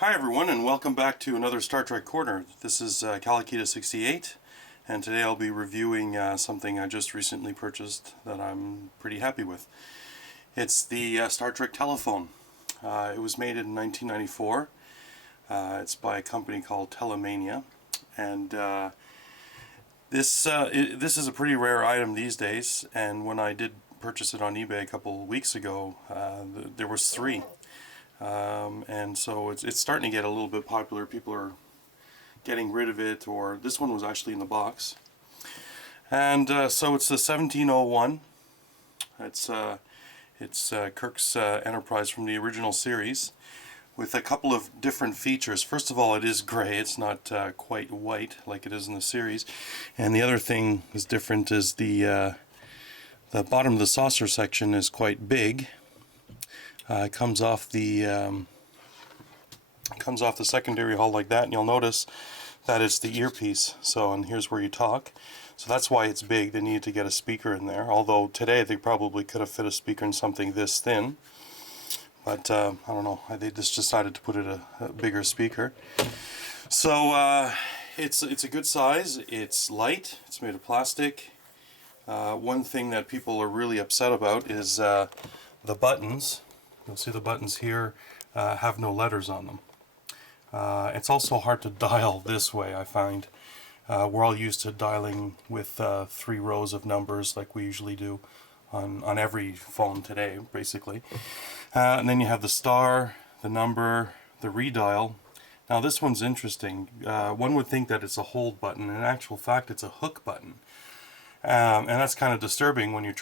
Hi everyone, and welcome back to another Star Trek Corner. This is Calakita68, and today I'll be reviewing something I just recently purchased that I'm pretty happy with. It's the Star Trek telephone. It was made in 1994. It's by a company called Telemania, and this is a pretty rare item these days, and when I did purchase it on eBay a couple weeks ago, there was three. And so it's starting to get a little bit popular. People are getting rid of it, or this one was actually in the box. And so it's the 1701. It's Kirk's Enterprise from the original series, with a couple of different features. First of all, it is gray. It's not quite white like it is in the series. And the other thing is different is the bottom of the saucer section is quite big. It comes off the secondary hull like that, and you'll notice that it's the earpiece. So, and here's where you talk. So that's why it's big. They needed to get a speaker in there. Although today they probably could have fit a speaker in something this thin. But I don't know. They just decided to put it a bigger speaker. So it's a good size. It's light. It's made of plastic. One thing that people are really upset about is the buttons. You'll see the buttons here have no letters on them. It's also hard to dial this way, I find. We're all used to dialing with 3 rows of numbers like we usually do on every phone today, basically. And then you have the star, the number, the redial. Now this one's interesting. One would think that it's a hold button. In actual fact, it's a hook button. And that's kind of disturbing when you're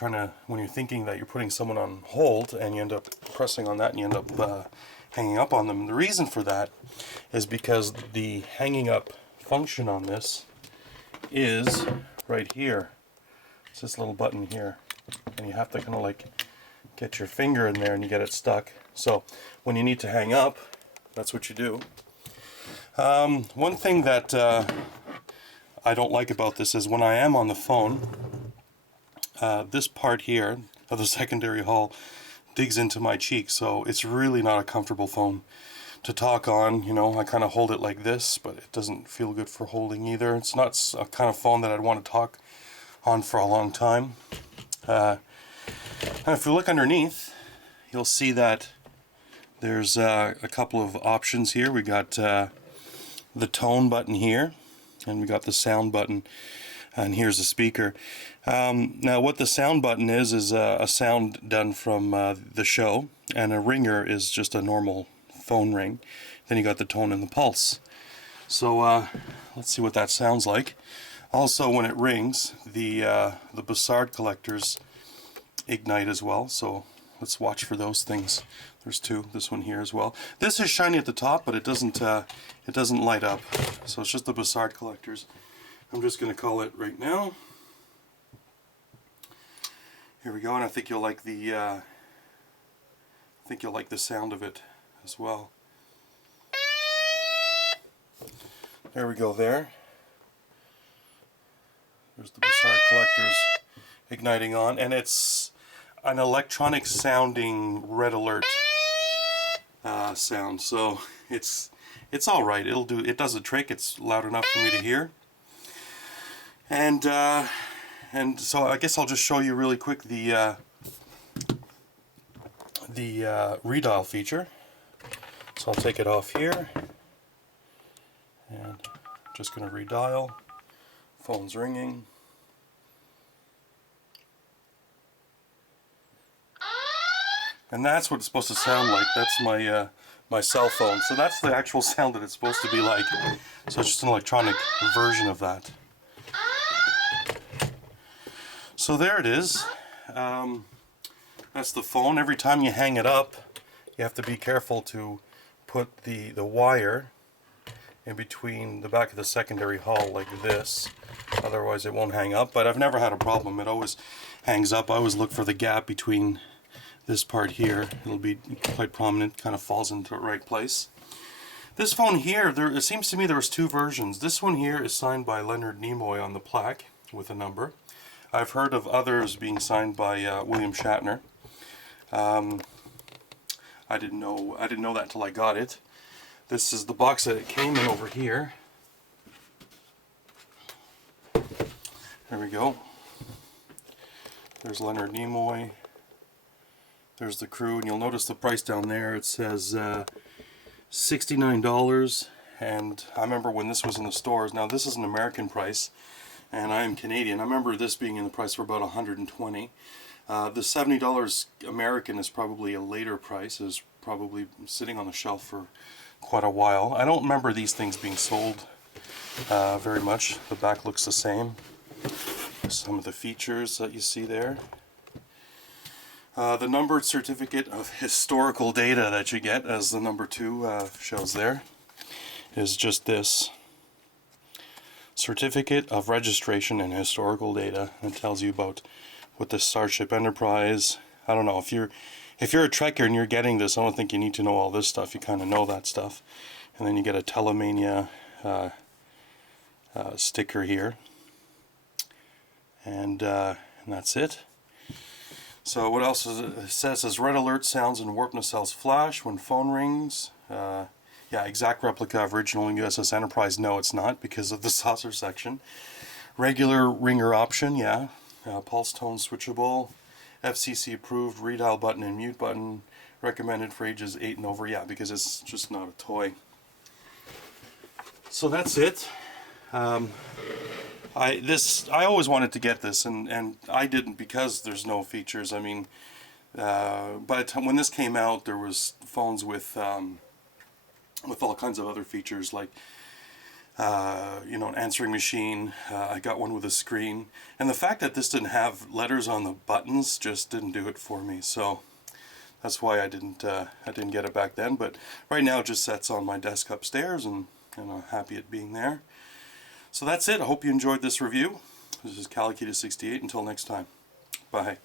thinking that you're putting someone on hold, and you end up pressing on that and you end up hanging up on them. The reason for that is because the hanging up function on this is right here. It's this little button here, and you have to kind of like get your finger in there and you get it stuck. So when you need to hang up, that's what you do. One thing that I don't like about this is when I am on the phone, this part here of the secondary hull digs into my cheek, so it's really not a comfortable phone to talk on. You know, I kind of hold it like this, but it doesn't feel good for holding either. It's not a kind of phone that I'd want to talk on for a long time. And if you look underneath, you'll see that there's a couple of options here. We got the tone button here, and we got the sound button, and here's the speaker. Now what the sound button is a sound done from the show, and a ringer is just a normal phone ring. Then you got the tone and the pulse. So let's see what that sounds like. Also, when it rings, the Bussard collectors ignite as well, so let's watch for those things. There's two, this one here as well. This is shiny at the top, but it doesn't light up. So it's just the Bussard collectors. I'm just going to call it right now. Here we go, and I think you'll like the sound of it as well. There we go. There's the Bussard collectors igniting on, and it's an electronic sounding red alert sound. So it's all right. It does a trick. It's loud enough for me to hear. And so I guess I'll just show you really quick the redial feature. So I'll take it off here, and I'm just going to redial. Phone's ringing. And that's what it's supposed to sound like. That's my cell phone. So that's the actual sound that it's supposed to be like. So it's just an electronic version of that. So there it is. That's the phone. Every time you hang it up, you have to be careful to put the wire in between the back of the secondary hull like this. Otherwise it won't hang up. But I've never had a problem. It always hangs up. I always look for the gap between this part here. It'll be quite prominent, kind of falls into the right place. This phone here, it seems to me there was 2 versions. This one here is signed by Leonard Nimoy on the plaque with a number. I've heard of others being signed by William Shatner. I didn't know that till I got it. This is the box that it came in over here. There we go. There's Leonard Nimoy. There's the crew, and you'll notice the price down there. It says $69, and I remember when this was in the stores. Now this is an American price, and I am Canadian. I remember this being in the price for about $120. The $70 American is probably a later price. Is probably sitting on the shelf for quite a while. I don't remember these things being sold very much. The back looks the same. Some of the features that you see there. The numbered certificate of historical data that you get, as the number 2 shows there, is just this. Certificate of Registration and Historical Data. It tells you about what the Starship Enterprise. I don't know, if you're a Trekker and you're getting this, I don't think you need to know all this stuff. You kind of know that stuff. And then you get a Telemania sticker here. And that's it. So what else is it? It says red alert sounds and warp nacelles flash when phone rings. Yeah, exact replica of original USS Enterprise. No, it's not, because of the saucer section. Regular ringer option, yeah. Pulse tone switchable. FCC approved, redial button and mute button. Recommended for ages 8 and over. Yeah, because it's just not a toy. So that's it. I always wanted to get this, and I didn't because there's no features. I mean, by the time when this came out, there was phones with all kinds of other features, like you know, an answering machine. I got one with a screen, and the fact that this didn't have letters on the buttons just didn't do it for me. So that's why I didn't get it back then. But right now, it just sits on my desk upstairs, and I'm happy at being there. So that's it. I hope you enjoyed this review. This is Calakita68. Until next time. Bye.